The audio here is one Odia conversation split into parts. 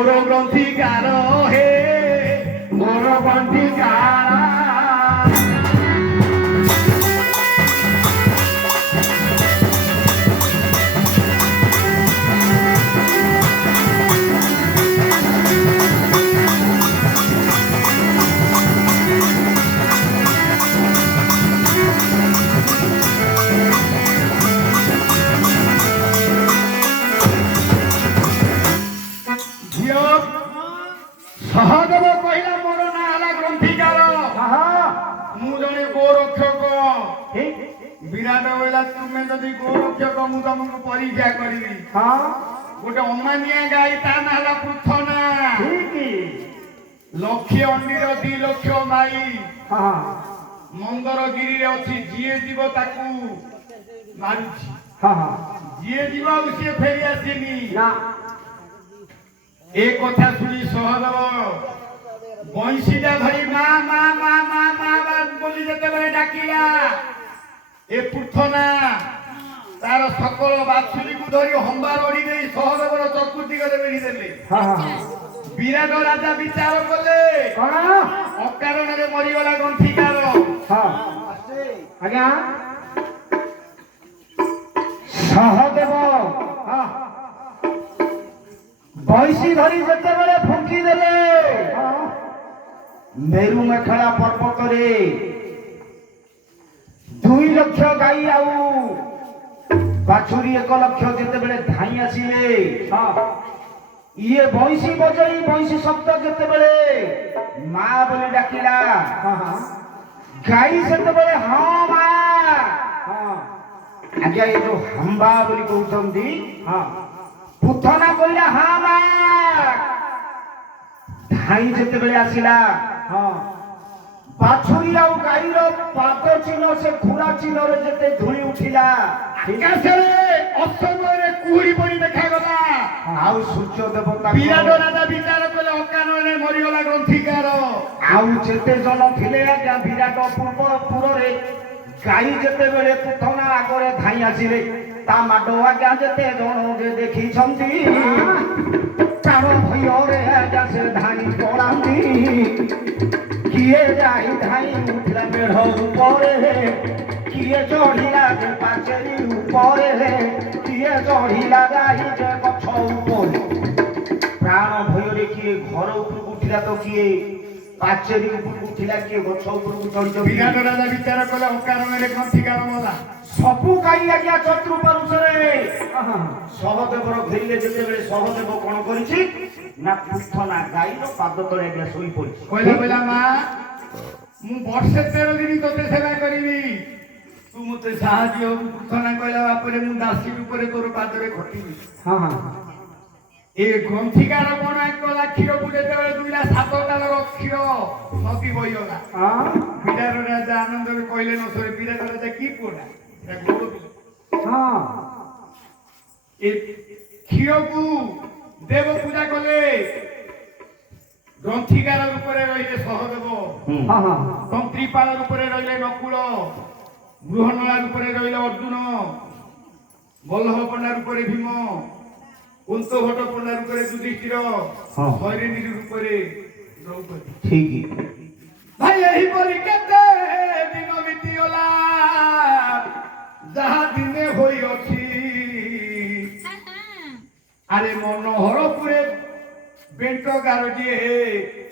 मोर ग्रंथिकार हे मोर ग्रंथिकार सहदेव कहला मोर ना हला ग्रंथिकार मु जने गोरक्षक विराट कहला तुमे जदि गोरक्षक मु तुमको परीक्षा करिबी गोटे अमानिया गाई ता ना हला पृथना लक्ष्य अंडीर 2 लक्ष माई मंदरगिरी रे अछि जिए जीव ताकू मारुछि जिए जीव उसे फेरी आसीनी ना एक कथा सुनी सहदेव बंशीटा धरी मा मा मा मा मा बोली जेतेबेले डाकिला ए पृथना तार सकल बाछुरी को धरी हंबार ओडी देई सहदेवर चतुर्थी गले बेड़ी देले विराट राजा विचार कले कोन अकारण रे मरि गला ग्रंथिकार आज्ञा सहदेव बंशी धरी जेते बेले फुंकी देले मेरु मेखला पर्वत रे 2 लक्ष गाई आउ बाछुरी 1 लक्ष जेते बेले धाई आसीले ये बंशी बजई बंशी शब्द जेते बेले मां बोली डाकिला गाई जेते बेले हां मां आज्ञा ये जो हंबा बोली कहउछंती पुथना कहला हाँ मां धाई जेते बेले आसिला बाछुरी आउ गाईर पाद चिन्ह से खुरा चिन्ह रे जेते धूली उठिला आकाश रे असमय रे कुहुड़ी पड़ी देखा गला आउ सूर्य देवता विराट राजा विचार कले अकान रे मरि गला ग्रंथिकार आउ जेते जन थिले आज्ञा विराट पूर्व रे गाई जेते बेले पुथना आगरे धाई आसिले ता माडो आज्ञा जेते जन जे देखि छंती प्राण भय रे आज्ञा से धाई पड़ांती किए जाई धाई उठला मेढ़ ऊपर किए चढ़िला जे पाचेरी ऊपर किए चढ़िला गाई जे गछ ऊपर प्राण भय रे किए घर ऊपर उठिला तो किए पाचेरी ऊपर उठिला किए गछ ऊपर चढ़ि विराट राजा विचार कले अकारण रे ग्रंथिकार मला सबु गाई आज्ञा शत्रु परुषरे सहदेवर घेरिले जेते बेले सहदेव कोन करिछि ना पुथना गाईर पाद तळे आज्ञा सोई पड़छि कहला कहला मां मु वर्षे 13 दिन तोते सेवा करिवि तू मते साहाଯ୍य पुथना कहला बापरे मु दासी ऊपर तोर पादरे खटिवि ए ग्रंथिकार कोन एकला क्षीर बुडे तेबे दुइला 7 कालर क्षीर नदी बहिगला विराट राजा आनंद रे कहले न सरे विराट राजा की कोडा क्षीरकू देव पूजा कले ग्रंथिकार रूपरे रहिले सहदेव तंत्रीपाल रूपरे रहिले नकुल गृहनला रूपरे रहिले अर्जुन बल्लभ पंडा रूपरे भीम कुंतभट पंडा रूपरे युधिष्ठिर हरिणी रूपरे द्रौपदी ठीक भाई यही बोली केते दिन बीतीगला जहा दिने होई अछि अरे मनोहरपुरे बेंट गारडिए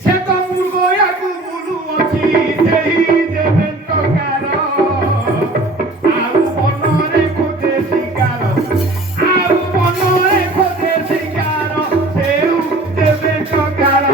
से तो मुर्गया को बुलु अछि सेही जे बेंट गार आउ बनरे खोदे शिकार आउ बनरे खोदे शिकार सेउ जे बेंट गार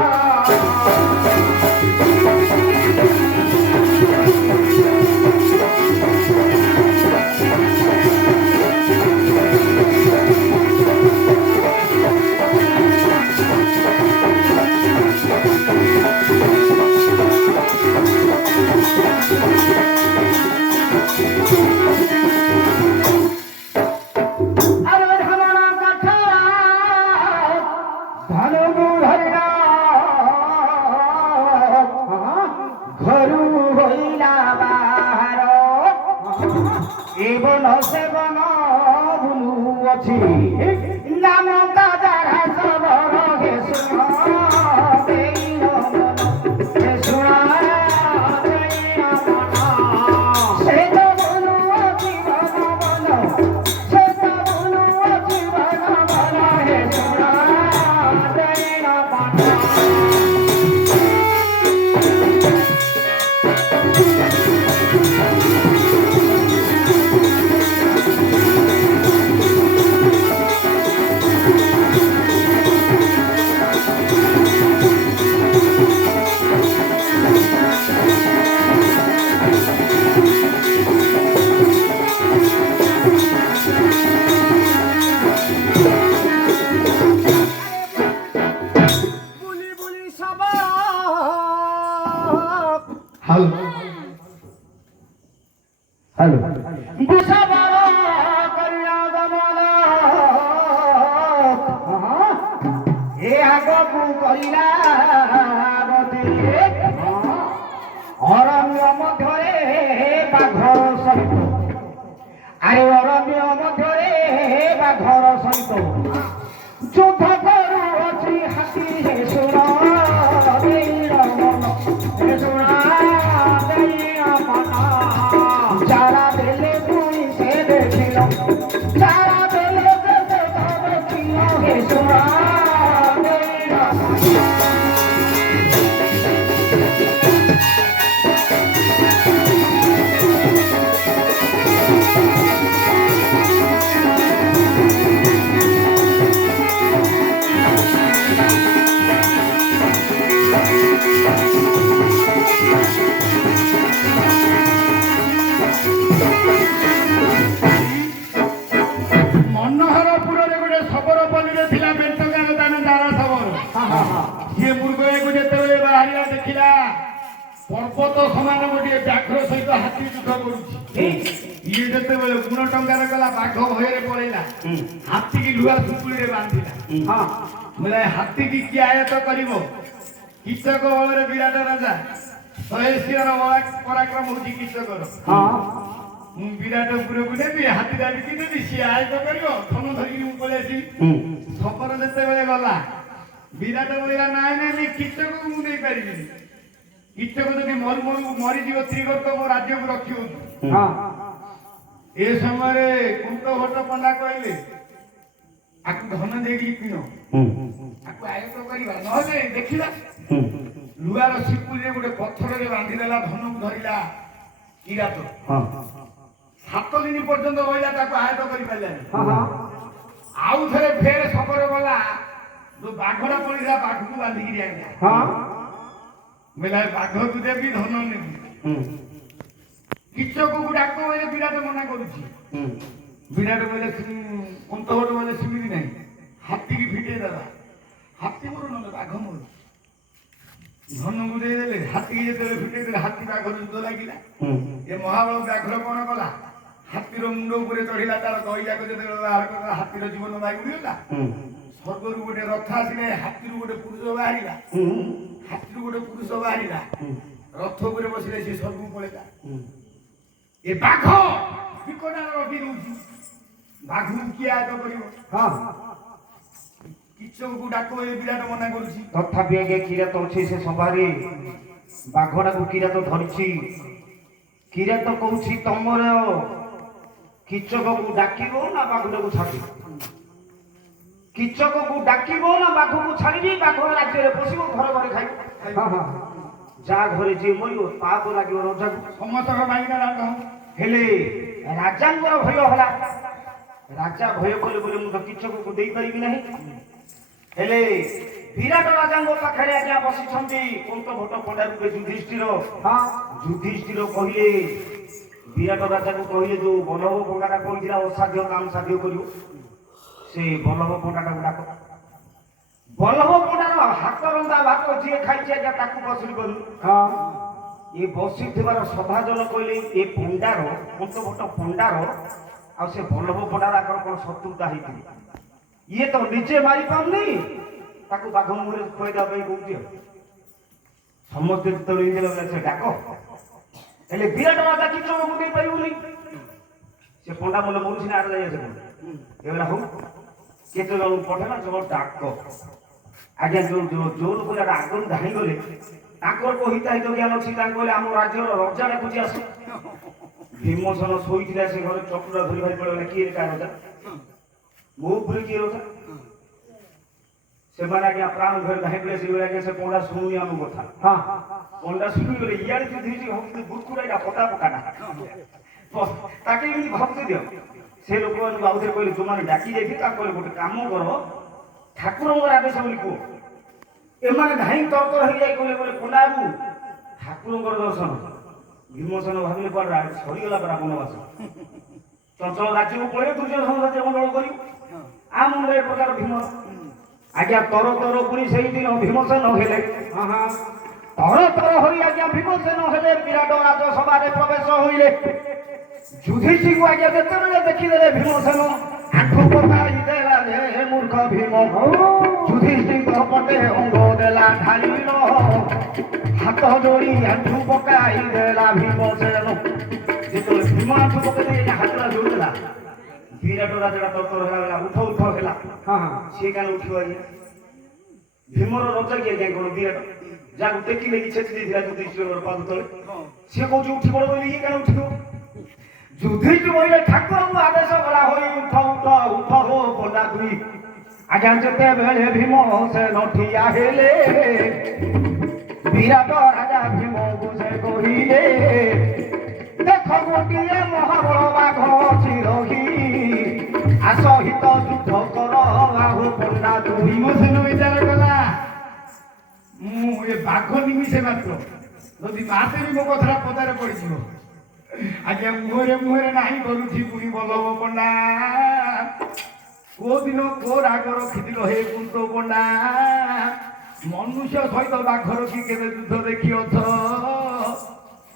नाम दादा ମଧ୍ୟରେ ବାଘର ସହିତ ଯୁଦ୍ଧ କରୁଅଛି ହାତୀ ହେ ଶୁଣ ଦେଇର ମନ ହେ ଶୁଣ ଦେଇର ମନ ଯାରା ଦେଲେ ପୁଣି ସେ ଦେଖିଲ ଯାରା ଦେଲେ ସେ ଦେଖିଲ ହେ ଶୁଣ ଦେଇର ମନ ମନୋହରପୁରରେ ଗୋଟେ ଶବରପଲ୍ଲୀରେ ଥିଲା ବେଣ୍ଟଗାର ଦାନ ଦାରା ଶବର। ସିଏ ମୃଗୟାକୁ ଯେତେବେଳେ ବାହାରିଲା ଦେଖିଲା ପର୍ବତ ସମାନ ଗୋଟିଏ ବ୍ୟାଘ୍ର ସହିତ ହାତୀ ଯୁଦ୍ଧ କରୁଛି। ଇଏ ଯେତେବେଳେ ଗୁଣ ଟଙ୍କାରେ ଗଲା ବାଘ ଭୟରେ ପଳେଇଲା ହାତୀକି ଲୁହା ସୁକୁଳିରେ ବାନ୍ଧିଲା। ବୋଲେ ହାତୀକି କିଏ ଆୟତ କରିବ? କୀଚକ ବଳରେ ବିରାଟ ରାଜା 180 ପରାକ୍ରମ ହଉଛି କୀଚକର। ମୁଁ ବିରାଟପୁରକୁ ନେବି ହାତୀଟା ବିକିଦେବି ସିଏ ଆୟତ କରିବ ଧନ ଧରିକି ମୁଁ ପଳେଇ ଆସିବି। ଶବର ଯେତେବେଳେ ଗଲା ବିରାଟ କହିଲା ନାଇଁ ନାଇଁ କୀଚକକୁ ମୁଁ ଦେଇପାରିବିନି। କୀଚକ ଯଦି ମରିଯିବ ତ୍ରିଗର୍ତ୍ତ ମୋ ରାଜ୍ୟକୁ ରଖିବ। ଏ ସମୟରେ କୁନ୍ତ ଭଟ୍ଟ ପଣ୍ଡା କହିଲେ ଆକୁ ଧନ ଦେଇକି କିଣ ଆକୁ ଆୟତ କରିବା ନହେଲେ ଦେଖିଲା ଲୁହାର ଶିକୁଳିରେ ଗୋଟେ ପଥରରେ ବାନ୍ଧିଦେଲା ଧନକୁ ଧରିଲା କିରାତ। 7 ଦିନ ପର୍ଯ୍ୟନ୍ତ ରହିଲା ତାକୁ ଆୟତ କରିପାରିଲାନି। ଆଉ ଥରେ ଫେର ଶବର ଗଲା ଯୋଉ ବାଘଟା ପଡିଥିଲା ବାଘକୁ ବାନ୍ଧିକିରି ଆଣିଲା। ବୋଇଲା ବାଘକୁ ଦେବି ଧନ ନେବି। କୀଚକକୁ ଡାକ ବୋଇଲେ ବିରାଟ ମନା କରୁଛି। ବିରାଟ ବୋଇଲେ କୁନ୍ତ ଭଟ୍ଟ ବୋଇଲେ ସେମିତି ନାହିଁ ହାତୀକି ଫିଟେଇ ଦେଲା। ହାତୀ ମୋର ନହେଲେ ବାଘ ମୋର ଧନକୁ ଦେଇଦେଲେ। ହାତୀକି ଯେତେବେଳେ ଫିଟେଇ ଦେଲେ ହାତୀ ବାଘ ଯୁଦ୍ଧ ଲାଗିଲା। ଏ ମହାବଳ ବ୍ୟାଘ୍ର କଣ କଲା ହାତୀର ମୁଣ୍ଡ ଉପରେ ଚଢିଲା ତାର ଦଇଯାକ ଯେତେବେଳେ ବାହାର କରିଦେଲା ହାତୀର ଜୀବନ ବାୟୁ ଉଡ଼ିଗଲା। ସ୍ୱର୍ଗରୁ ଗୋଟେ ରଥ ଆସିଲେ ହାତୀରୁ ଗୋଟେ ପୁରୁଷ ବାହାରିଲା। ହାତୀରୁ ଗୋଟେ ପୁରୁଷ ବାହାରିଲା ରଥ ଉପରେ ବସିଲେ ସେ ସ୍ୱର୍ଗକୁ ପଳେଇଲା। ଏ ବାଘ ବିକଟାଳ ରଖି ଦଉଛି ବାଘକୁ କିଏ ଆୟତ କରିବ? କିଚକକୁ ଡାକ ବିରାଟ ମନା କରୁଛି। ତଥାପି ଆଜ୍ଞା କିରାତ ଅଛି ସେ ସଭାରେ ବାଘଟାକୁ କିରାତ ଧରିଛି। କିରାତ କହୁଛି ତମର କିଚକକୁ ଡାକିବ ନା ବାଘଟାକୁ ଛାଡ଼ିବ? କିଚକକୁ ଡାକିବ ନା ବାଘକୁ ଛାଡ଼ିବି? ବାଘ ରାଜ୍ୟରେ ପଶିବ ଘରେ ଘରେ ଖାଇବ। ଯାହା ଘରେ ଯିଏ ମରିବ ପାପ ଲାଗିବ ରଜାକୁ। ସମସ୍ତଙ୍କ ମାଇନା ରାଗ ହେଲେ ରାଜାଙ୍କର ଭୟ ହେଲା। ରାଜା ଭୟ କଲେ ବୋଲି ମୁଁ ତ କିଚକକୁ ଦେଇପାରିବି ନାହିଁ। ହେଲେ ବିରାଟ ରାଜାଙ୍କ ପାଖରେ ଆଜ୍ଞା ବସିଛନ୍ତି କୁନ୍ତ ଭଟ୍ଟ ପଣ୍ଡା ରୂପେ ଯୁଧିଷ୍ଠିର। ଯୁଧିଷ୍ଠିର କହିଲେ ବିରାଟ ରାଜାକୁ କହିଲେ ଯୋଉ ବଲ୍ଲଭ ପଣ୍ଡାଟା କହିଥିଲା ଅସାଧ୍ୟ କାମ ସାଧ୍ୟ କରିବ ସେ ବଲ୍ଲଭ ପଣ୍ଡାଟାକୁ ଡାକ। ବଲ୍ଲଭ ପଣ୍ଡାର ହାତ ରନ୍ଧା ଭାତ ଯିଏ ଖାଇଛି ଆଜ୍ଞା ତାକୁ ବସିଲି କରୁ। ଏ ବସିଥିବାର ସଭାଜନ କହିଲେ ଏ ପଣ୍ଡାର କୁନ୍ତ ଭଟ୍ଟ ପଣ୍ଡାର ଆଉ ସେ ବଲ୍ଲଭ ପଣ୍ଡାର ଆଙ୍କର କଣ ଶତ୍ରୁତା ହେଇଛି? ଇଏ ତ ନିଜେ ମାରି ପାରୁନି ତାକୁ ବାଘ ମୁହଁରେ ଖୁଆଇଦେବା ପାଇଁ କହୁଛି। ସମସ୍ତେ ଯେତେବେଳେ ସେ ଡାକ ହେଲେ ବିରାଟ ରାଜା କିଚକକୁ ଦେଇପାରିବୁନି। ସେ ପଣ୍ଡା ମନେ ମରୁଛି ନା ଯାଇ ଆସିବ ଏଗୁଡ଼ା ହଉ କେତେ ଜଣକୁ ପଠେଇଲା ଜଣ ଡାକ। ଆଜ୍ଞା ଯୋଉ ଲୋକ ଆଗରୁ ଧାଇଁଗଲେ ତାଙ୍କର ହିତାହିତ ଜ୍ଞାନ ଅଛି। ତାଙ୍କୁ କହିଲେ ଆମ ରାଜ୍ୟର ରଜା ଡାକୁଛି ଆସ। ଭୀମସେନ ଶୋଇଥିଲା ସେ ଘରେ ଚଟୁରା ଧରି ଭାରି ପଳେଇଲା କିଏ କା ରଜା ମୋ ଉପରେ କିଏ ରଜା? ସେମାନେ ଆଜ୍ଞା ପ୍ରାଣ ଘରେ ଧାଇଁଥିଲେ ସେ ଆଜ୍ଞା ସେ ପଣ୍ଡା ଶୁଣୁନି ଆମ କଥା। ପଣ୍ଡା ଶୁଣିଗଲେ ଇଆଡେ ଯଦି ହେଇଛି ଭାବୁଛନ୍ତି ବୁଟକୁଡ଼ା ଏଇଟା ପଟା ପକାଟା ତାକେ ଏମିତି ଭାବୁଛି ଦିଅ। ସେ ଲୋକମାନଙ୍କୁ ଆଉଥରେ କହିଲେ ଯୋଉମାନେ ଡାକି ଯାଇଥିଲେ ତାଙ୍କୁ କହିଲେ ଗୋଟେ କାମ କର ଠାକୁରଙ୍କର ଆଦେଶ ବୋଲି କୁହ। ଏମାନେ ଧାଇଁ ତରତର ହେଇଯାଇ କହିଲେ ବୋଲେ ପଣ୍ଡା ବାବୁ ଠାକୁରଙ୍କର ଦର୍ଶନ। ଭୀମସେନ ଭାବିଲେ କୁଆଡେ ସରିଗଲା ପରା ବନବାସ ଚଞ୍ଚଳ ରାଜ୍ୟକୁ ପଳେଇ ଦୁର୍ଯ୍ୟୋଧନ ରାଜ୍ୟ ମଣ୍ଡଳ କରିବୁ ଆ ମୁଣ୍ଡରେ ଏ ପ୍ରକାର ଭୀମ ଆଜ୍ଞା ତର ତର ପୁଣି ସେଇଦିନ ଭୀମସେନ ହେଲେ। ତର ତର ହୋଇ ଆଜ୍ଞା ଭୀମସେନ ହେଲେ ବିରାଟ ରାଜସଭାରେ ପ୍ରବେଶ ହୋଇଲେ। ଯୁଧିଷ୍ଠିରଙ୍କୁ ଆଜ୍ଞା ଯେତେବେଳେ ଦେଖିଦେଲେ ଭୀମସେନ ଆଣ୍ଠୁ ପକାଇ ଦେଲା ଯେ ମୂର୍ଖ ଭୀମ। ଯୁଧିଷ୍ଠିରଙ୍କ ପଟେ ଅଙ୍ଗ ଦେଲା ଢାଳିଲ ହାତ ଯୋଡ଼ି ଆଣ୍ଠୁ ପକାଇ ଦେଲା ଭୀମସେନ। ଯେତେବେଳେ ଭୀମ ଆଣ୍ଠୁ ପକେଇ ହାତଟା ଯୋଡ଼ିଦେଲା ବିରାଟ ରାଜାଟା ତରତର ହେଲା ଉଠ ଉଠ ହେଲା ହଁ ହଁ ସିଏ କାହିଁ ଉଠିବ ଆଜ୍ଞା ଭୀମର ରଜା କି ଆଜ୍ଞା କଣ ବିରାଟ ଯାହାକୁ ଟେକି ନେଇକି ଛେଚି ଦେଇଥିଲା ଯୁଧିଷ୍ଠିରଙ୍କର ପାଦ ତଳେ ସିଏ କହୁଛି ଉଠି ପଡ ବୋଲି ଇଏ କାହିଁ ଉଠିବ ଯୁଧିଷ୍ଠିର କହିଲେ ଠାକୁରଙ୍କୁ ଆଦେଶ କଲା ହୋଇ ଉଠ ଉଠ ଉଠ ହୋ ପଣ୍ଡା ଦୁଇ ଆଜ୍ଞା ଯେତେବେଳେ ଭୀମ ସେ ନଠିଆ ହେଲେ ବିରାଟ ରାଜା ଭୀମକୁ ସେ କହିଲେ ଦେଖ ଗୋଟିଏ ମହାବଳ ବାଘ ଅଛି ରହି ସହିତ ଯୁଦ୍ଧ କର ଆହୁ ପଣ୍ଡା ଦୁଇ ଭୀମସେନ ବିଚାର କଲା ମୁଁ ଏ ବାଘ ନିମିଷେ ମାତ୍ର ଯଦି ମାସେ ବି ମୋ କଥାଟା ପଦାରେ ପଡିଯିବ ଆଜ୍ଞା ମୁହଁରେ ନାହିଁ କରୁଛି ପୁଣି ବଲ୍ଲଭ ପଣ୍ଡା କୋଉ ଦିନ କୋଉ ରାଗ ରଖିଥିଲ ହେ କୁନ୍ତ ପଣ୍ଡା ମନୁଷ୍ୟ ସହିତ ବାଘ ରଖି କେବେ ଯୁଦ୍ଧ ଦେଖିଅଛ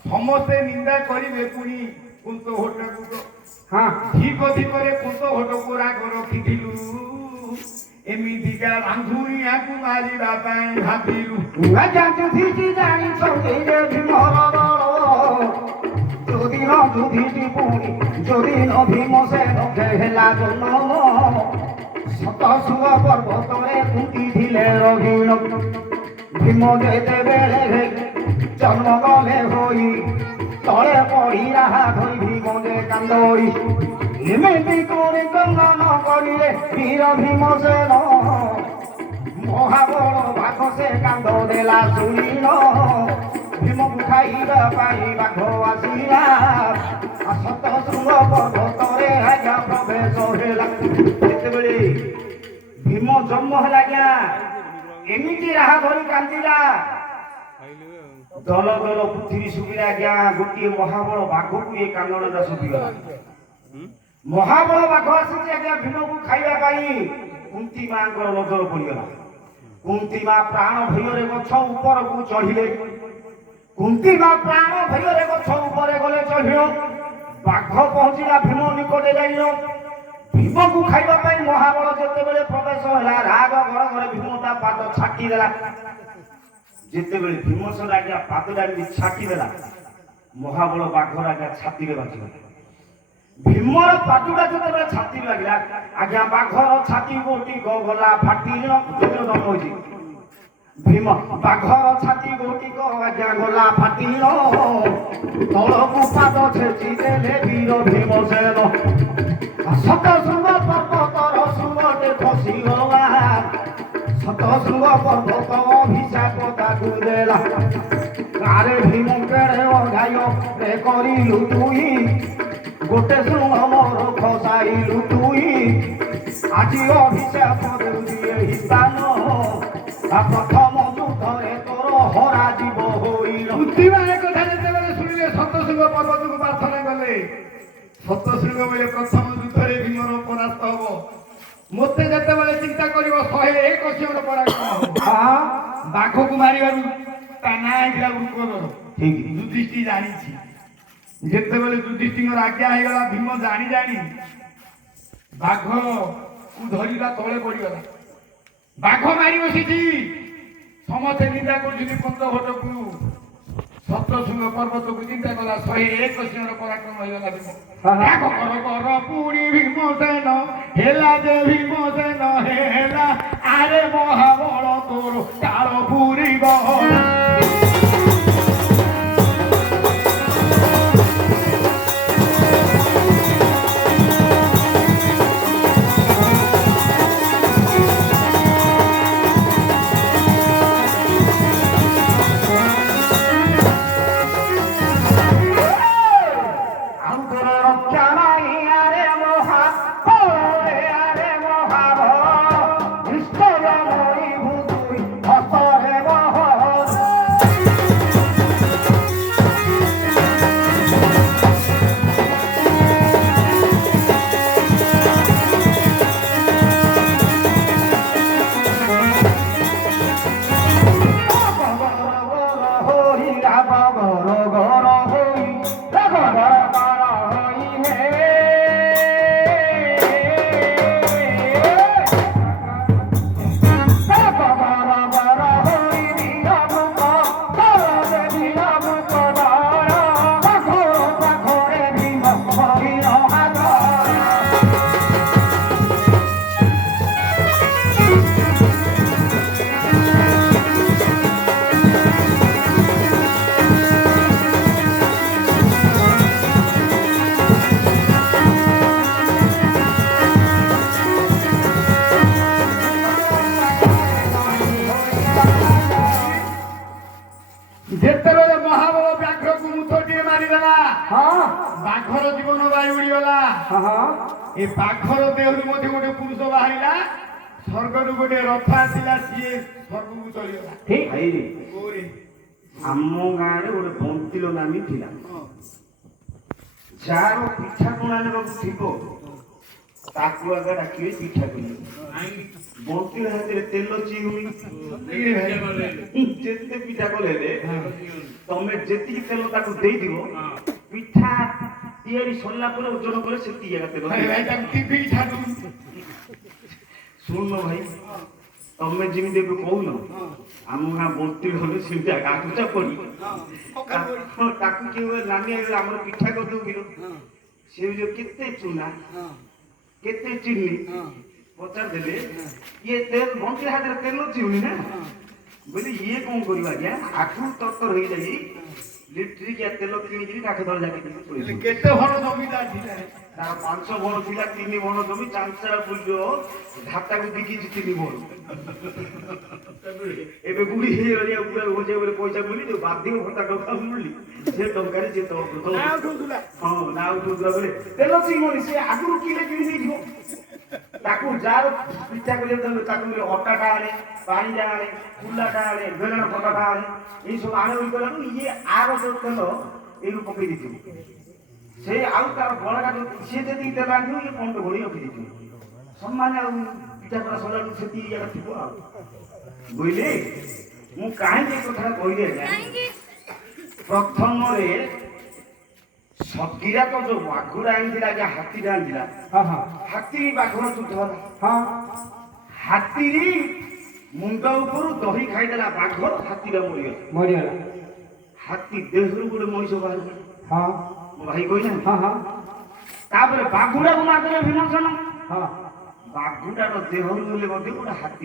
ସମସ୍ତେ ନିନ୍ଦା କରିବେ ପୁଣି କୁନ୍ତ ହୋଟକୁ ହଁ ଧିକ ଧିକରେ କୁନ୍ତ ହୋଟକୁ ରାଗ ରଖିଥିଲୁ ଏମିତିକା ରାନ୍ଧୁଣିଆକୁ ମାରିବା ପାଇଁ ଭାବିଲୁ ଆଜ୍ଞା ଯୁଧିଷ୍ଠି ଜାଣିଛନ୍ତି ଯେ ଭୀମର ଯୋଦିନ ଯୁଧିଷ୍ଠି ପୁଣି ଯୋଦିନ ଭୀମସେନ ହେଲା ଜନ୍ମ ଶତଶୃଙ୍ଗ ପର୍ବତରେ କୁନ୍ତି ଥିଲେ ରଘିଣ ଭୀମ ଯେତେବେଳେ ଜନ୍ମ ଗଲେ ହୋଇ ତଳେ ପଡ଼ି ରାହା ଧରି ଭୀମ ଯେ କାନ୍ଦୋଇ ଏମିତି କରି କନ୍ଦନ କରିଲେ ବୀର ଭୀମସେନ ମହାବଳ ବାଘ ସେ କାନ୍ଦ ଦେଲା ଶୁଣିଲ ଭୀମକୁ ଖାଇବା ପାଇଁ ବାଘ ଆସିଲା ଶତଶୃଙ୍ଗ ପର୍ବତରେ ଆଜ୍ଞା ପ୍ରବେଶ ହେଲା ଯେତେବେଳେ ଭୀମ ଜନ୍ମ ହେଲା ଆଜ୍ଞା ଏମିତି ରାହା ଧରି କାନ୍ଦିଲା ଦଳ ଦଳ ପୃଥିବୀ ଶୁଖିଲା ଆଜ୍ଞା ଗୋଟିଏ ମହାବଳ ବାଘକୁ ଏ କାନ୍ଦଣଟା ଶୁଖିଗଲା ମହାବଳ ବାଘ ଆସିଛି ଆଜ୍ଞା ଭୀମକୁ ଖାଇବା ପାଇଁ କୁନ୍ତୀ ମାଙ୍କର ନଜର ପଡିଗଲା କୁନ୍ତୀ ମା ପ୍ରାଣ ଭୟରେ ଗଛ ଉପରକୁ ଚଢିଲେ କୁନ୍ତୀ ମା ପ୍ରାଣ ଭୟରେ ଗଛ ଉପରେ ଗଲେ ଚଢିଲ ବାଘ ପହଞ୍ଚିଲା ଭୀମ ନିକଟରେ ଯାଇଲ ଭୀମକୁ ଖାଇବା ପାଇଁ ମହାବଳ ଯେତେବେଳେ ପ୍ରବେଶ ହେଲା ରାଗ ଘର ଘରେ ଭୀମ ତା ପାଦ ଛାଟି ଦେଲା ଯେତେବେଳେ ଭୀମସେନ ଆଜ୍ଞା ପାଦଟା ଛାଟି ଦେଲା ମହାବଳ ବାଘର ଆଜ୍ଞା ଛାତିରେ ବାଜିଗଲା ଭୀମର ପାଦଟା ଯେତେବେଳେ ଛାତି ଲାଗିଲା ଆଜ୍ଞା ବାଘର ଛାତି ଗୋଟିକ ଗଲା ଫାଟି ଜନ୍ମ ହୋଇଛି ଭୀମ ବାଘର ଛାତି ଗୋଟିକ ଆଜ୍ଞା ଗଲା ଫାଟି ତଳକୁ ପାଦ ଛେଚି ଦେଲେ ବୀର ଭୀମସେନ ଶତଶୃଙ୍ଗ ପର୍ବତର ଶୃଙ୍ଗଟେ ଖସିଗଲା ଶତଶୃଙ୍ଗ ପର୍ବତ ଅଭିଶାପ ତାକୁ ଦେଲା ଆରେ ଭୀମ କେଡ଼େ ଅଗାୟ ରେ କରିଲୁ ତୁଇ ଗୋଟେ ଶୃଙ୍ଗ ମୋର ଖସାଇଲୁ ତୁଇ ଆଜି ଅଭିଶାପ ଦେଉଛି ଏହି ସ୍ଥାନ ପ୍ରଥମ ଯୁଦ୍ଧରେ ତୋର ହରାଯିବ ହୋଇଲ ବୁଦ୍ଧିମା ଏ କଥା ଯେତେବେଳେ ଶୁଣିଲେ ଶତଶୃଙ୍ଗ ପର୍ବତକୁ ପ୍ରାର୍ଥନା କଲେ ଶତଶୃଙ୍ଗ ବେଳେ ପ୍ରଥମ ଯୁଦ୍ଧରେ ଭୀମର ପରାସ୍ତ ହବ ମୋତେ ଯେତେବେଳେ ଚିନ୍ତା କରିବ 101 ସିଂହର ପରାକ୍ରମ ହବ ବାଘକୁ ମାରିବାରୁ ତା ନାଁ ହେଇଥିଲା ଉତ୍କଳର ଠିକ ଯୁଧିଷ୍ଠି ଜାଣିଛି ଯେତେବେଳେ ଯୁଧିଷ୍ଠିଙ୍କର ଆଜ୍ଞା ହେଇଗଲା ଭୀମ ଜାଣି ବାଘକୁ ଧରିଲା ତଳେ ପଡିଗଲା ବାଘ ମାରି ବସିଛି ସମସ୍ତେ ନିନ୍ଦା କରୁଛନ୍ତି ପନ୍ତ ଘଟକୁ ଶତଶୃଙ୍ଗ ପର୍ବତକୁ ଚିନ୍ତା କଲା 101 ସିଂହର ପରାକ୍ରମ ହେଇଗଲା ଭୀମ କର କର ପୁଣି ଭୀମସେନ ହେଲା ଯେ ଭୀମସେନ ହେଲା ଆରେ ମହାବଳ ତୋର କାଳ ପୁରିବ ଏ ପାଖର ଦେହରୁ ମଧ୍ୟ ଗୋଟେ ପୁରୁଷ ବାହାରିଲା ସ୍ୱର୍ଗରୁ ଗୋଟେ ରଥ ଆସିଲା ସିଏ ସ୍ୱର୍ଗକୁ ଚଳିଗଲା। ଠିକ ଭାଇରେ କୋଉରେ? ଆମ ଗାଁରେ ଗୋଟେ ବନ୍ତିଲ ନାମୀ ଥିଲା। ଯାହାର ପିଠା ପଣା ନେବାକୁ ଥିବ ତାକୁ ଆଗ ଡାକିବେ ପିଠା କରିବେ। ବନ୍ତିଲ ହାତରେ ତେଲ ଚିରୁନି ଯେତେ ପିଠା କଲେ ତମେ ଯେତିକି ତେଲ ତାକୁ ଦେଇଦିବ ପିଠା ତିଆରି ସରିଲା ପରେ ଓଜନ କଲେ ସେତିକି ଏକା ତେଲ ଭାଇ ଭାଇ ତାକୁ ଟିଭି ଛାଡୁ। ଶୁଣୁନ ଭାଇ ତମେ ଯେମିତି ଏବେ କହୁନ ଆମ ଗାଁ ବନ୍ତିଲ ହେଲେ ସେମିତି ଆଗୁଚା ପଡି ତାକୁ କିଏ ନାନୀ ଆମର ପିଠା କରିଦେବୁ କିଲୋ ସେ କେତେ ଚୁନା କେତେ ଚିନି ପଚାରିଦେଲେ ଇଏ ତେଲ ବନ୍ତିଲ ହାତରେ ତେଲ ଚିରୁନି ନା ବୋଲେ ଇଏ କଣ କରିବ ଆଜ୍ଞା ଆଠୁ ତରତର ହେଇଯାଇ ଲିଟ୍ରିକିଆ ତେଲ କିଣିକିରି କାଠ ତଳେ ଯାକି କେତେ ଭଲ ଜମିଦାର ଥିଲା ତାର 5 ବଣ ଥିଲା 3 ବଣ ଜମି ଚାଞ୍ଚା ବୁଲିବ ଧାତାକୁ ବିକିଛି 3 ବଣ ଏବେ ବୁଢୀ ହେଇଗଲି ଆଉ ପୁରା ହଜେ ବୋଲେ ପଇସା ମିଳି ଯୋଉ ବାଧ୍ୟ ଭତ୍ତା ଟଙ୍କା ମିଳିଲି ସେ ଟଙ୍କାରେ ସେ ହଁ ନା ଉଠୁଥିଲା ବୋଲେ ତେଲ ଚିମଣି ସେ ଆଗରୁ କିଲେ କିଣି ଦେଇଯିବ ତାକୁ ଯାହାର ପିଠା କରିବାକୁ ତାକୁ ଅଟାଟା ଆଣେ ପାଣିଟା ଆଣେ କୁଲାଟା ଆଣେ ବେଲଣ ଫଟାଟା ଆଣେ ଏଇସବୁ ଆଣେ ବୋଲି କହିଲାରୁ ଇଏ ଆର ଯୋଉ ତେଲ ଏଇରୁ ପକେଇ ଦେଇଥିବ ସେ ଆଉ ତାର ବଳକା ଯୋଉ ସିଏ ଯେତିକି ତେଲ ଆଣିଥିବ ଇଏ ପମ୍ପ ଘୋଡ଼ି ରଖିଦେଇଥିବ ସମ୍ମାନ ଆଉ ପିଠା କରା ସରିଲାକୁ ସେତିକି ଇଏ ଥିବ ଆଉ ବୁଝିଲେ ମୁଁ କାହିଁକି ଏ କଥାଟା କହିଲି ଆଜ୍ଞା ପ୍ରଥମରେ ସତଗିରା ତ ଯୋଉ ବାଘୁରା ଆଣିଥିଲା ଆଜ୍ଞା ହାତୀଟା ଆଣିଥିଲା ହାତୀ ବାଘର ଯୁଦ୍ଧ ହେଲା ହାତୀ ମୁଣ୍ଡ ଉପରୁ ଦହି ଖାଇଦେଲା ବାଘ ହାତୀଟା ମରିଗଲା ହାତୀ ଦେହରୁ ଗୋଟେ ମଣିଷ ବାହାରିଲା ମୋ ଭାଇ କହିଲା ତାପରେ ବାଘୁରାକୁ ମାରିଦେଲେ ଭୀମସେନ ବାଘୁଟାର ଦେହରୁ ହେଲେ ମଧ୍ୟ ଗୋଟେ ହାତୀ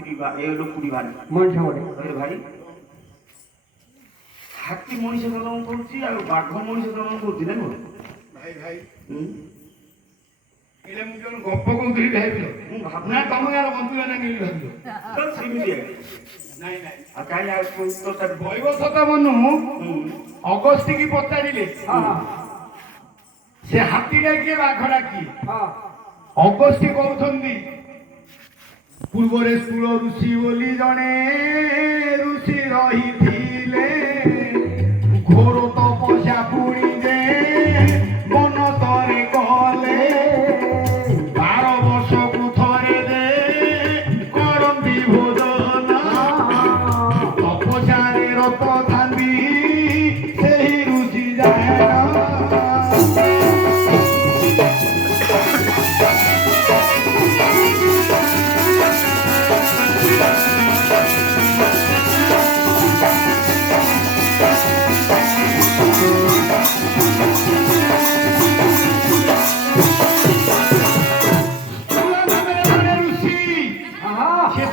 ଲୋକଟି ବାହାରିଲା ଭାଇ ହାତୀ ମଣିଷ ଜନ୍ମ କରୁଛି ଆଉ ବାଘ ମଣିଷ ଜନ୍ମ କରୁଛି ନା ଭାଇ ଭାଇ ଏଇଟା ମୁଁ ଜଣେ ଗପ କହୁଥିଲି ଭାବିଲ ନା ତମ ଗାଁର ବନ୍ଧୁ ନା ମିଳି ଭାବିଲ ସେମିତି ନାଇଁ ନାଇଁ ଆଉ କାହିଁ ଆଉ ବୈବସ୍ୱତ ମନୁ ଅଗସ୍ତିକି ପଚାରିଲେ ସେ ହାତୀଟା କିଏ ବାଘଟା କିଏ ଅଗସ୍ତି କହୁଛନ୍ତି ପୂର୍ବରେ ସ୍ଥୂଳ ଋଷି ବୋଲି ଜଣେ ଋଷି ରହିଥିଲେ ଘୋର ତପସ୍ୟା ପୁଣି ଯେ ବନତରେ କଲେ 12 ବର୍ଷକୁ ଥରେ ଯେ କରନ୍ତି ଭୋଜନ ତପସ୍ୟାରେ ରତ ଥାନ୍ତି ସେହି ଋଷି ଯାଏ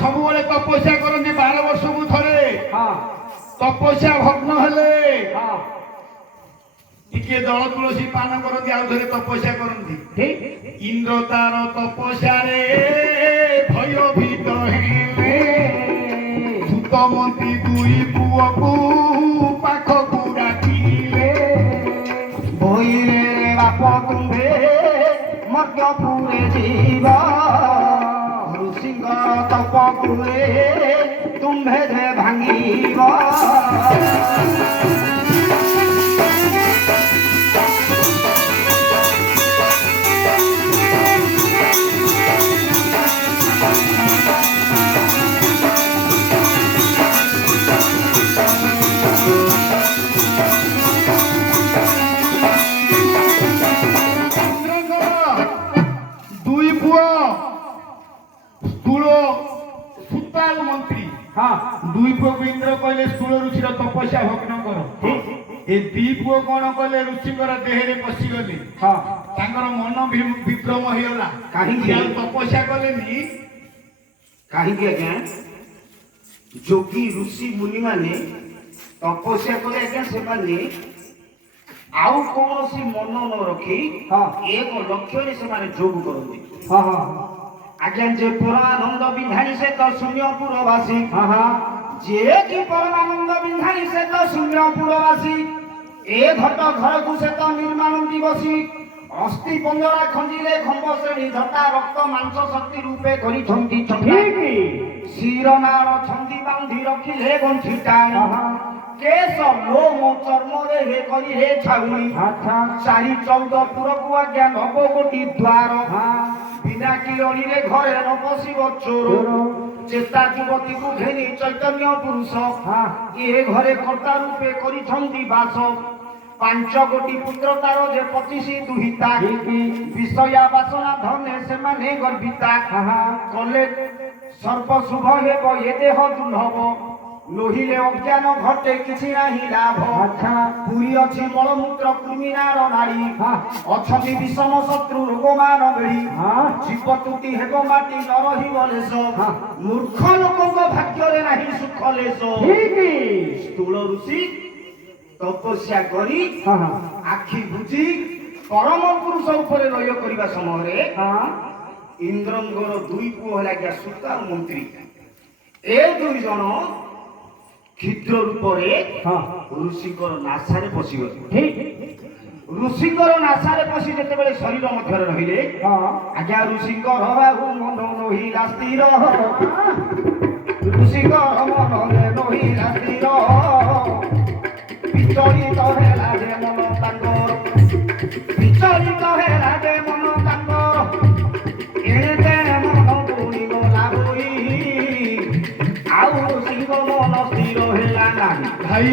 ସବୁବେଳେ ତପସ୍ୟା କରନ୍ତି 12 ବର୍ଷକୁ ଥରେ ତପସ୍ୟା ଭଗ୍ନ ହେଲେ ଟିକେ ଦଳ ତୁଳସୀ ପାନ କରନ୍ତି ଆଉ ଥରେ ତପସ୍ୟା କରନ୍ତି ଇନ୍ଦ୍ର ତାର ତପସ୍ୟାରେ ଭୟଭୀତ ହେଲେ ସୁତମନ୍ତ୍ରୀ 2 ପୁଅକୁ ପାଖକୁ ଡାକିଲେ ଭଇରେ ବାପ ତୁମ୍ଭେ ମର୍ତ୍ତ୍ୟପୁରେ ଯିବ ଋଷିଙ୍କର ତପପୁରେ ତୁମ୍ଭେ ଯେ ଭାଙ୍ଗିବ ଦୁଇ ପୁଅକୁ ଇନ୍ଦ୍ର କହିଲେ ସ୍ଥୂଳ ଋଷିର ତପସ୍ୟା ଭଗ୍ନ କର ଏ 2 ପୁଅ କଣ କଲେ ଋଷିଙ୍କର ଦେହରେ ପଶିଗଲେ ତାଙ୍କର ମନ ବିଭ୍ରମ ହେଇଗଲା କାହିଁକି ଆଉ ତପସ୍ୟା କଲେନି କାହିଁକି ଆଜ୍ଞା ଯୋଗୀ ଋଷି ମୁନି ମାନେ ତପସ୍ୟା କଲେ ଆଜ୍ଞା ସେମାନେ ଆଉ କୌଣସି ମନ ନ ରଖି ଏକ ଲକ୍ଷ୍ୟରେ ସେମାନେ ଯୋଗ କରନ୍ତି ଆଜ୍ଞା ଯେ ପରମାନନ୍ଦ ବିଧାନୀ ସେ ତ ଶୂନ୍ୟପୁରବାସୀ ଯେ କି ପରମାନନ୍ଦ ବିଧାନୀ ସେ ତ ଶୂନ୍ୟପୁରବାସୀ ଏ ଘଟ ଘରକୁ ସେ ତ ନିର୍ମାଣନ୍ତି ବସି ଅସ୍ଥି ପଞ୍ଜରା ଖଞ୍ଜିଲେ ଖମ୍ବ ଶ୍ରେଣୀ ଝଟା ରକ୍ତ ମାଂସ ଶକ୍ତି ରୂପେ କରିଛନ୍ତି ଛଟା ଶିର ନାଳ ଛନ୍ଦି ବାନ୍ଧି ରଖିଲେ ଗଣ୍ଠି ଟାଣି କେଶ ଲୋମ ଚର୍ମରେ ହେ କରି ହେ ଛାଉଣି ଚାରି 14 ପୁରକୁ ଆଜ୍ଞା 9 କୋଟି ଦ୍ୱାର ବିନା କିରଣୀରେ ଘରେ ନ ପଶିବ ଚୋର ଚେତା ଯୁବତୀକୁ ଘେନି ଚୈତନ୍ୟ ପୁରୁଷ ଏ ଘରେ କର୍ତ୍ତା ରୂପେ କରିଛନ୍ତି ବାସ 5 କୋଟି ପୁତ୍ର ତାର ଯେ 25 ଦୁହିତା ବିଷୟା ବାସନା ଧନେ ସେମାନେ ଗର୍ବିତା କଲେ ସର୍ବ ଶୁଭ ହେବ ଏ ଦେହ ଦୁର୍ଲଭ ଲୋହିଲେ ଅଜ୍ଞାନ ଘଟେ କିଛି ନାହିଁ ଲାଭ ପୁରୀ ଅଛି ମଳମୂତ୍ର କୃମିନାଳ ନାଳୀ ଅଛନ୍ତି ବିଷମ ଶତ୍ରୁ ରୋଗମାନ ବେଳି ଜୀବ ତୁଟି ହେବ ମାଟି ନ ରହିବ ଲେଶ ମୂର୍ଖ ଲୋକଙ୍କ ଭାଗ୍ୟରେ ନାହିଁ ସୁଖ ଲେଶ ସ୍ଥୂଳ ଋଷି ତପସ୍ୟା କରି ଆଖି ବୁଜି ପରମ ପୁରୁଷ ଉପରେ ଲୟ କରିବା ସମୟରେ ଇନ୍ଦ୍ରଙ୍କର 2 ପୁଅ ହେଲା ଆଜ୍ଞା ସୁତ ଆଉ ମନ୍ତ୍ରୀ ଏ 2 ଜଣ କ୍ଷୁଦ୍ର ରୂପରେ ଋଷିଙ୍କର ନାସାରେ ପଶିଗଲେ ଋଷିଙ୍କର ନାସାରେ ପଶି ଯେତେବେଳେ ଶରୀର ମଧ୍ୟରେ ରହିଲେ ଆଜ୍ଞା ଋଷିଙ୍କର ବାହୁ ମନ ନହିଲା ସ୍ଥିର ଋଷିଙ୍କର ମନରେ ନହିଲା ସ୍ଥିର ବିଚଳିତ ହେଲା ଯେ ମନ ତାଙ୍କର ବିଚଳିତ ହେଲା ଯେ ମନ ତାଙ୍କର ଏଣେ ତେଣେ ମନ ବୁଣି ଗଲା ହୋଇ ଆଉ ଋଷିଙ୍କ ମନ ସ୍ଥିର ହେଲା ନାହିଁ ଭାଇ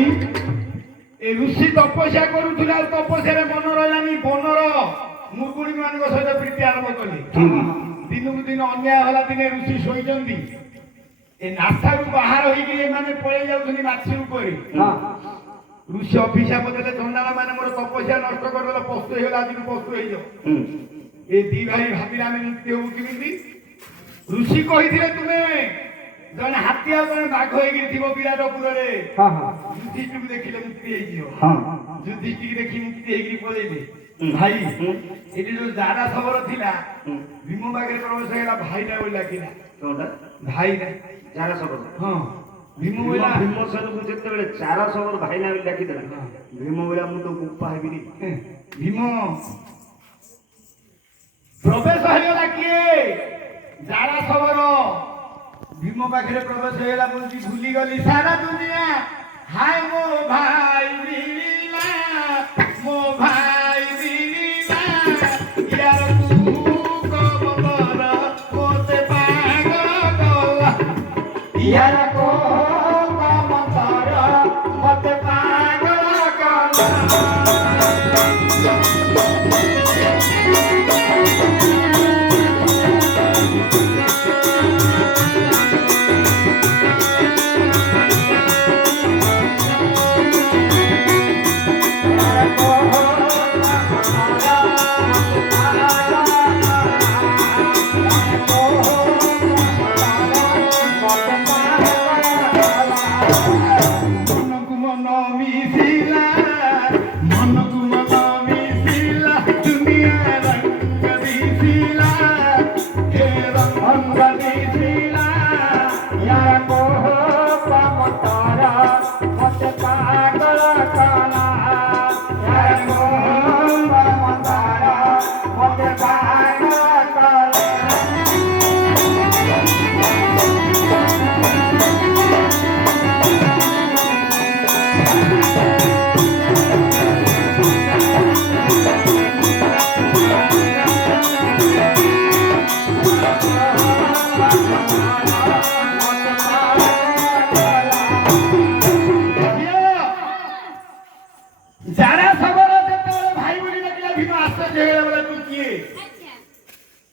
ଏ ଋଷି ତପସ୍ୟା କରୁଥିଲେ ଆଉ ତପସ୍ୟାରେ ମନ ରହିଲାନି ବନର ମୁଗୁଣି ମାନଙ୍କ ସହିତ ପ୍ରୀତି ଆରମ୍ଭ କଲେ ଦିନକୁ ଦିନ ଅନ୍ୟାୟ ହେଲା ଦିନେ ଋଷି ଶୋଇଛନ୍ତି ଏ ନାସାରୁ ବାହାର ହେଇକି ଏମାନେ ପଳେଇ ଯାଉଛନ୍ତି ମାଛି ଉପରେ ଋଷି ଅଭିଶାପ ଦେଲେ ଚଣ୍ଡାଳ ମାନେ ମୋର ତପସ୍ୟା ନଷ୍ଟ କରିଦେଲ ପସ୍ତୁ ହେଇଗଲା ଆଜିକୁ ପସ୍ତୁ ହେଇଯାଉ ଏ 2 ଭାଇ ଭାବିଲେ ଆମେ ମୁକ୍ତି ହବୁ କେମିତି ଋଷି କହିଥିଲେ ତୁମେ ଜଣେ ହାତୀ ଆଉ ଜଣେ ବାଘ ହେଇକି ଥିବ ବିରାଟପୁରରେ ଯୁଧିଷ୍ଠିକୁ ଦେଖିଲେ ମୁକ୍ତି ହେଇଯିବ ଯୁଧିଷ୍ଠିକି ଦେଖି ମୁକ୍ତି ହେଇକି ପଳେଇଲେ ଭାଇ ଏଠି ଯୋଉ ଜାରା ଖବର ଥିଲା ଭୀମ ପାଖରେ ପ୍ରବେଶ ହେଇଗଲା ଭାଇଟା ବୋଲି ଡାକିଲା ଭାଇଟା ଚାର ସବର ଭୀମ ଭୀମସେନକୁ ଯେତେବେଳେ 4 ସବର ଭାଇନା ବୋଲି ଡାକିଦେଲା ଭୀମ ବୋଲା ମୁଁ ତ ଗୁପ୍ପା ହେବିନି ଭୀମ ପ୍ରବେଶ ହେଇଗଲା କିଏ ଜାରା ଖବର ଭୀମ ପାଖରେ ପ୍ରବେଶ ହେଇଗଲା ବୋଲି ଭୁଲିଗଲି ସାରା ଦୁନିଆ ହାୟ ମୋ ଭାଇ ମିଳିଲା ମୋ ଭାଇ ମିଳିଲା ୟାର କୁକ ମନର ମୋତେ ପାଗଳ କଲା ୟାର କୁକ ମନର ମୋତେ ପାଗଳ କଲା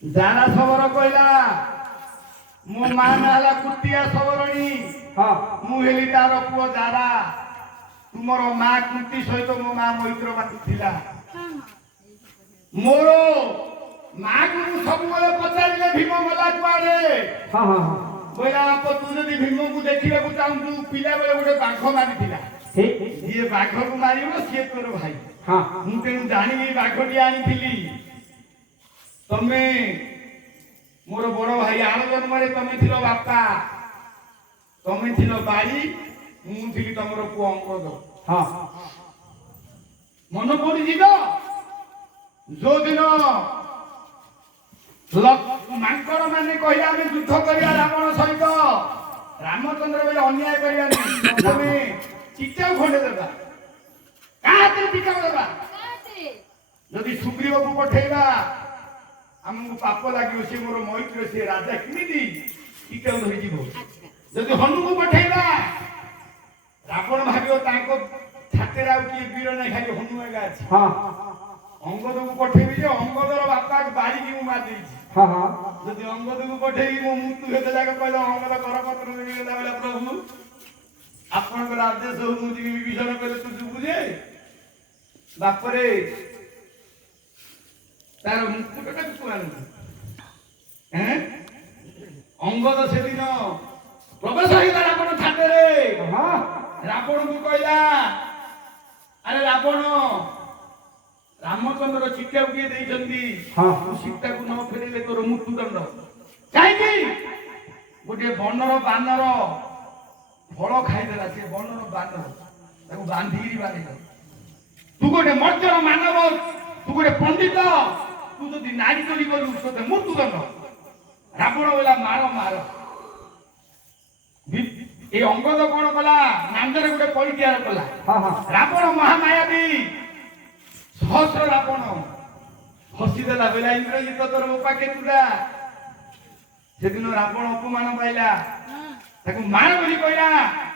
ଜାରା ସବର କହିଲା ମୋ ମା ନା ହେଲା କୁଟିଆ ସବରଣୀ ମୁଁ ହେଲି ତାର ପୁଅ ଜାରା ତୁମର ମା କୁଟି ସହିତ ମୋ ମା ମୈତ୍ର ବାଟୁଥିଲା ମୋର ମାକୁ ମୁଁ ସବୁବେଳେ ପଚାରିଲେ ଭୀମ ଗଲା କୁଆଡେ କହିଲା ତୁ ଯଦି ଭୀମକୁ ଦେଖିବାକୁ ଚାହୁଁଛୁ ପିଲାବେଳେ ଗୋଟେ ବାଘ ମାରିଥିଲା ଯିଏ ବାଘକୁ ମାରିବ ସିଏ ତୋର ଭାଇ ମୁଁ ତେଣୁ ଜାଣିକି ବାଘଟି ଆଣିଥିଲି ତମେ ମୋର ବଡ ଭାଇ ଆର ଜନ୍ମରେ ତମେ ଥିଲ ବାପା ତମେ ଥିଲ ବାଇ ମୁଁ ଥିଲି ତମର ପୁଅ ଅଙ୍କଦ ମନ ପଡିଛି ତ ଯୋଉଦିନ ମାଙ୍କଡ ମାନେ କହିଲେ ଆମେ ଯୁଦ୍ଧ କରିବା ରାବଣ ସହିତ, ରାମଚନ୍ଦ୍ର କହିଲେ ଅନ୍ୟାୟ କରିବାନି, ପ୍ରଥମେ ଚିତାକୁ ଖଣ୍ଡେ ଦେବା। କାହା ହାତରେ ଚିତାକୁ ଦେବା? ଯଦି ସୁଗ୍ରୀବକୁ ପଠେଇବା ଆମକୁ ପାପ ଲାଗିବ, ସେ ମୋର ମୈତ୍ର, ସେ ରାଜା କେମିତି ଚିତାକୁ ଧରିଯିବ। ଯଦି ହନୁକୁ ପଠେଇବା ରାବଣ ଭାବିବ ତାଙ୍କ ଛାତିରେ ଆଉ କିଏ ବୀର ନାହିଁ, ଖାଲି ହନୁ ଏକା ଅଛି। ଅଙ୍ଗଦକୁ ପଠେଇବି ଯେ ଅଙ୍ଗଦର ବାପା ବାଡ଼ିକି ମୁଁ ମାରି ଦେଇଛି। ଯଦି ଅଙ୍ଗଦକୁ ପଠେଇବି ମୋ ମୃତ୍ୟୁ ହେତେ ଯାକ କହିଲେ ଅଙ୍ଗଦ କରପତ୍ର ମିଳିଗଲା ବୋଲେ ପ୍ରଭୁ ଆପଣଙ୍କର ଆଦେଶ ହଉ ମୁଁ ଯିବି। ବିଭୀଷଣ କହିଲେ ତୁ ଯିବୁ ଯେ ବାପରେ ତାର ମୁକୁଟଟାକୁ ତୁ ଆଣିବୁ। ଅଙ୍ଗଦ ସେଦିନ ପ୍ରବେଶ ହେଇଗଲା ରାବଣ ଛାତରେ। ରାବଣକୁ କହିଲା ଆରେ ରାବଣ, ରାମଚନ୍ଦ୍ର ଚିତାକୁ କିଏ ଦେଇଛନ୍ତି, ତୁ ସୀତାକୁ ନ ଫେରେଇଲେ ତୋର ମୃତ୍ୟୁଦଣ୍ଡ। କାହିଁକି? ଗୋଟିଏ ବନର ବାନର ଫଳ ଖାଇଦେଲା, ସେ ବନର ବାନର ତାକୁ ବାନ୍ଧିକିରି ବାନ୍ଧିଲ। ତୁ ଗୋଟେ ମର୍ଜର ମାନବ, ତୁ ଗୋଟେ ପଣ୍ଡିତ, ତୁ ଯଦି ନାରୀ ଚୋରି କଲୁ ତୋତେ ମୃତ୍ୟୁଦଣ୍ଡ। ରାବଣ ବୋଲା ମାର ମାର। ଏ ଅଙ୍ଗଦ କଣ କଲା? ନାନ୍ଦରେ ଗୋଟେ ପଳି ତିଆର କଲା। ରାବଣ ମହାମାୟାବୀ, ସହସ୍ର ରାବଣ ହସିଦେଲା ବୋଇଲା ଇନ୍ଦ୍ରଜିତ ତୋର ମୋ ପାଖେ ତୁରା। ସେଦିନ ରାବଣ ଅପମାନ ପାଇଲା, ତାକୁ ମାର ବୋଲି କହିଲା।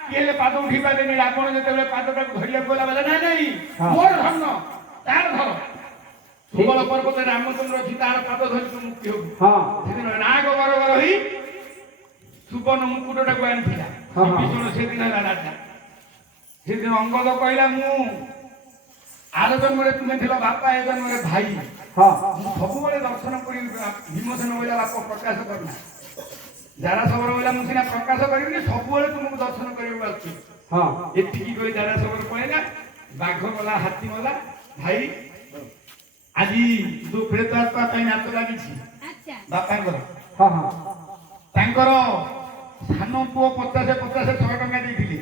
କିଏ ହେଲେ ପାଦ ଉଠି ପାରିଲେନି। ରାବଣ ଯେତେବେଳେ ପାଦଟାକୁ ଧରିବାକୁ ଗଲା ବୋଲେ ନାଇଁ ନାଇଁ ମୋର ଧର୍ମ ତାର ଧର। ସୁବଳ ପର୍ବତରେ ରାମଚନ୍ଦ୍ର ଅଛି, ତାର ପାଦ ଧରି ତୁ ମୁକ୍ତି ହବୁ। ସେଦିନ ରାଗ ଗର ଗର ହେଇ ସୁବର୍ଣ୍ଣ ମୁକୁଟଟାକୁ ଆଣିଥିଲା। ବିଭୀଷଣ ସେଦିନ ହେଲା ରାଜା। ସେଦିନ ଅଙ୍ଗଦ କହିଲା ମୁଁ ଆର ଜନ୍ମରେ ତୁମେ ଥିଲ ବାପା, ଏ ଜନ୍ମରେ ଭାଇ। ମୁଁ ସବୁବେଳେ ଦର୍ଶନ କରି। ଭୀମସେନ କହିଲା ବାପ ପ୍ରକାଶ କରନା। ଜାରାଶବର କହିଲା ମୁଁ ସିନା ପ୍ରକାଶ କରିବିନି, ସବୁବେଳେ ତୁମକୁ ଦର୍ଶନ କରିବାକୁ ଆସୁଛି। ଏତିକି କହି ଜାରାଶବର ପଳେଇଲା। ବାଘ ଗଲା, ହାତୀ ଗଲା। ଭାଇ ଆଜି ଯୋଉ ପ୍ରେତ ଆତ୍ମା ପାଇଁ ନାଚ ଲାଗିଛି ବାପାଙ୍କର, ତାଙ୍କର ସାନ ପୁଅ 50 100 ଟଙ୍କା ଦେଇଥିଲେ।